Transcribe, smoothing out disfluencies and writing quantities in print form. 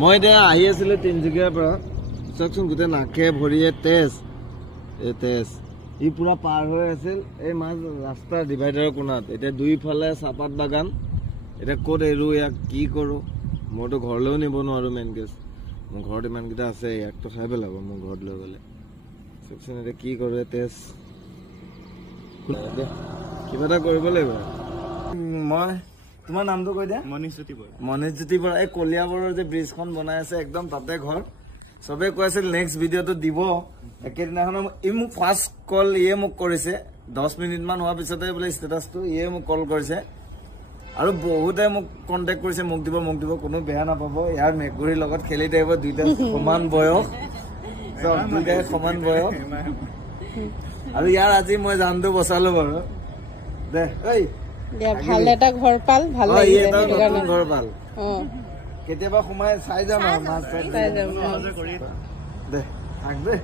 মই এতিয়া আহি আছিলো তিনচুকীয়াৰ পৰা চাওকচোন গোটেই নাকে ভৰিয়ে তেজ এই তেজ ই পুৰা পাৰ হৈ আছিল এই মাছ ৰাস্তাৰ ডিভাইডাৰৰ কোণাত এতিয়া দুইফালে চাহপাত বাগান এতিয়া ক'ত এৰো ইয়াক কি কৰোঁ মইতো ঘৰলৈও নিব নোৱাৰোঁ মেইন কেছ মোৰ ঘৰত ইমানকেইটা আছে ইয়াকতো খাই পেলাব মোৰ ঘৰত লৈ গ'লে চাওকচোন এতিয়া কি কৰোঁ তেজ কিবা এটা কৰিব লাগিব মই তোমাৰ নামটো কৈ দিয়া মনীষজ্যোতি বৰা এই কলিয়াবৰৰ যে ব্ৰিজখন বনাই আছে একদম তাতে ঘৰ চবে কৈ আছিল নেক্সট ভিডিঅ'টো দিব একেদিনাখন ই মোক ফাৰ্ষ্ট কল ইয়ে মোক কৰিছে 10 মিনিটমান হোৱাৰ পিছতে বোলে ষ্টেটাছটো ইয়ে মোক কল কৰিছে আৰু বহুতে মোক কণ্টেক্ট কৰিছে মোক দিব কোনো বেয়া নাপাব ইয়াৰ মেকুৰীৰ লগত খেলি থাকিব দুইটা সমান বয়স চব দুইটাই সমান বয়স আৰু ইয়াৰ আজি মই জানটো বচালো বাৰু দে ঐ ভাল এটা ঘৰ পাল ভাল ঘৰ পাল কেতিয়াবা সোমাই চাই যাম আৰু মাছ চাই যাম দে থাক দে